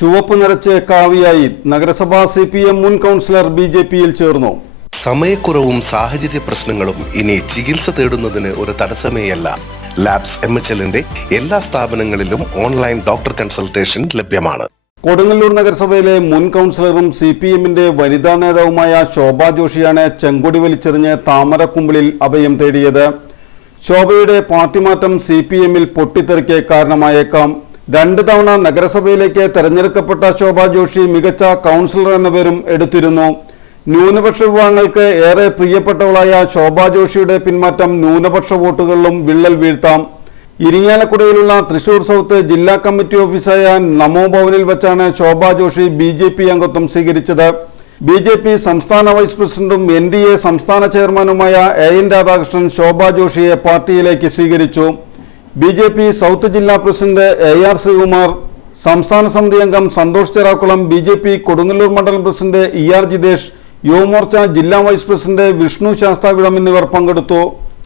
ചുവപ്പ് നിറച്ച് കാവിയായി നഗരസഭാ സി പി എം മുൻ കൗൺസിലർ ബി ജെ പിയിൽ ചേർന്നു. സമയക്കുറവും സാഹചര്യ പ്രശ്നങ്ങളും ഇനി ചികിത്സ തേടുന്നതിന് ഒരു തടസ്സമേയല്ല. ലാബ്സ് എം എച്ച് എല്ലിന്റെ എല്ലാ സ്ഥാപനങ്ങളിലും ഓൺലൈൻ ഡോക്ടർ കൺസൾട്ടേഷൻ ലഭ്യമാണ്. കൊടുങ്ങല്ലൂർ നഗരസഭയിലെ മുൻ കൗൺസിലറും സി പി എമ്മിന്റെ വനിതാ നേതാവുമായ ശോഭ ജോഷിയാണ് ചെങ്കൊടി വലിച്ചെറിഞ്ഞ് താമരക്കുമ്പിളിൽ അഭയം തേടിയത്. ശോഭയുടെ പാർട്ടി മാറ്റം സി പി എമ്മിൽ പൊട്ടിത്തെറിക്ക് കാരണമായേക്കാം. രണ്ട് തവണ നഗരസഭയിലേക്ക് തെരഞ്ഞെടുക്കപ്പെട്ട ശോഭ ജോഷി മികച്ച കൗൺസിലർ എന്ന പേരും എടുത്തിരുന്നു. ന്യൂനപക്ഷ വിഭാഗങ്ങൾക്ക് ഏറെ പ്രിയപ്പെട്ടവളായ ശോഭ ജോഷിയുടെ പിന്മാറ്റം ന്യൂനപക്ഷ വോട്ടുകളിലും വിള്ളൽ വീഴ്ത്താം. ഇരിങ്ങാലക്കുടയിലുള്ള തൃശൂർ സൗത്ത് ജില്ലാ കമ്മിറ്റി ഓഫീസായ നമോ ഭവനിൽ വെച്ചാണ് Shobha Joshi B J P അംഗത്വം സ്വീകരിച്ചത്. ബി ജെ പി സംസ്ഥാന വൈസ് പ്രസിഡന്റും എൻ ഡി എ സംസ്ഥാന ചെയർമാനുമായ എ എൻ രാധാകൃഷ്ണൻ ശോഭ ജോഷിയെ പാർട്ടിയിലേക്ക് സ്വീകരിച്ചു. ബി ജെ പി സൗത്ത് ജില്ലാ പ്രസിഡന്റ് എ ആർ ശ്രീകുമാർ സംസ്ഥാന സമിതി അംഗം Santhosh Cherakkulam B J P Kodungallur മണ്ഡലം president E R Jitesh Yuvamorcha ജില്ലാ വൈസ് പ്രസിഡന്റ് വിഷ്ണു ശാസ്താവിടം എന്നിവർ പങ്കെടുത്തു.